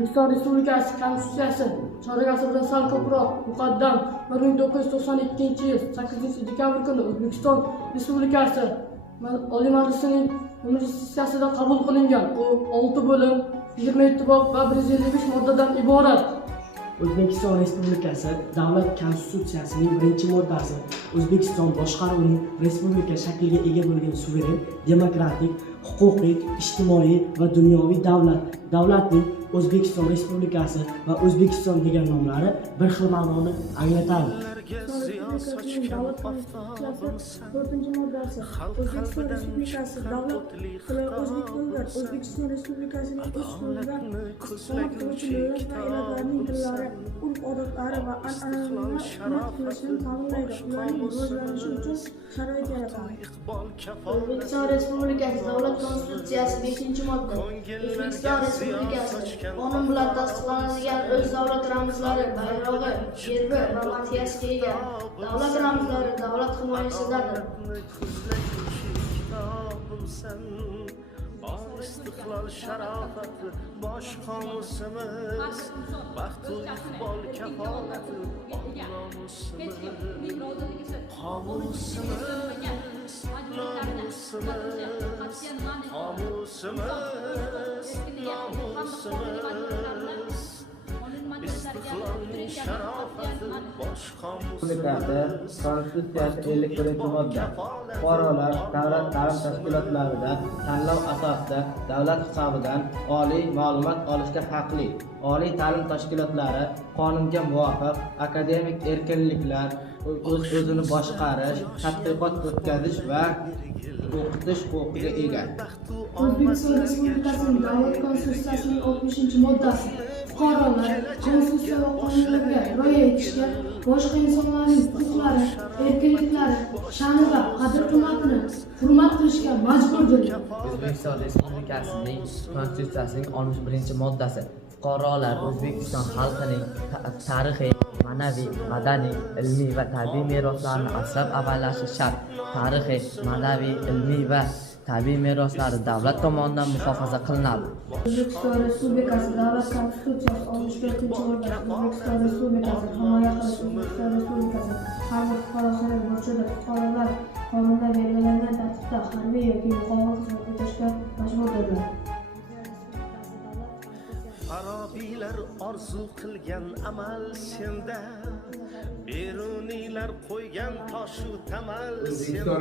O'zbekiston Respublikasi Konstitutsiyasi chorragasi bilan sal ko'proq muqaddam 1992 yil 8-dekabr kuni O'zbekiston Respublikasi Oliy Majlisining umumiy sessiyasida qabul qilingan. U 6 bo'lim, 27 bob va 155 moddadan iborat. O'zbekiston Respublikasi Davlat Konstitutsiyasining 1-moddasi O'zbekiston boshqaruvining respublika shakliga ega bo'lgan suveren, demokratik, huquqiy, ijtimoiy va dunyoviy davlatning O'zbekiston Respublikasi va O'zbekiston degan nomlari bir xil ma'noni anglatadi. Davlat Konstitutsiyasi 4-moddasi O'zbekiston Respublikasi davlat tili o'zbek tilidir. O'zbekiston Respublikasining o'z tilida istiqomat qiluvchi millat vakillarining tillari, urf-odatlari va an'analarini hurmat qilishini ta'minlaydi. Ularning rivojlanishi uchun sharoit yaratadi. O'zbekiston Respublikasi Davlat Konstitutsiyasi 5-modda O'zbekiston Respublikasi qonun bilan tasdiqlanadigan o'z davlat ramzlari, bayrog'i, gerbi va madhiyasiga ega. Davlat ramzlari davlat himoyasidadir. İstiqlal şarafati bosh qomusimiz, baxtu iqbol kafolati nomusimiz, qomusimiz, istiqlolning sharofati bosh qomusimiz. Konstitutsiyasi 51-modda fuqarolar davlat ta'lim tashkilotlarida tanlov asosida davlat hisobidan oliy ma'lumot olishga haqli. Oliy ta'lim tashkilotlari qonunga muvofiq akademik erkinliklar, o'zini boshqarish, tadqiqot o'tkazish va o'qitish huquqiga ega. O'zbekiston Respublikasining Davlat Konstitutsiyasining 60-moddasi fuqarolar konstitutsiya va qonunlarga rioya etishga, boshqa insonlarning huquqlari, erkinliklari, sha'ni va qadr-qimmatini hurmat qilishga majburdir. O'zbekiston Respublikasining Konstitutsiyasining 61-moddasi fuqarolar O'zbekiston xalqining tarixiy, ma'naviy, madaniy, ilmiy va tabiiy meroslarini asrab-avaylashi shart. Tarixiy, ma'naviy, ilmiy va tabiiy meroslari davlat tomonidan muhofaza qilinadi. O'zbekiston Respublikasi Davlat Konstitutsiyasi 64-moddasi O'zbekiston Respublikasi himoya qilish O'zbekiston Respublikasi har bir fuqarosining burchidir. Fuqarolar qonunda belgilangan tartibda harbiy yoki muqobil xizmat o'tashga majburdirlar. Harobiylar orzu qilgan amal senda, beruniylar qo'ygan toshu tamal senda.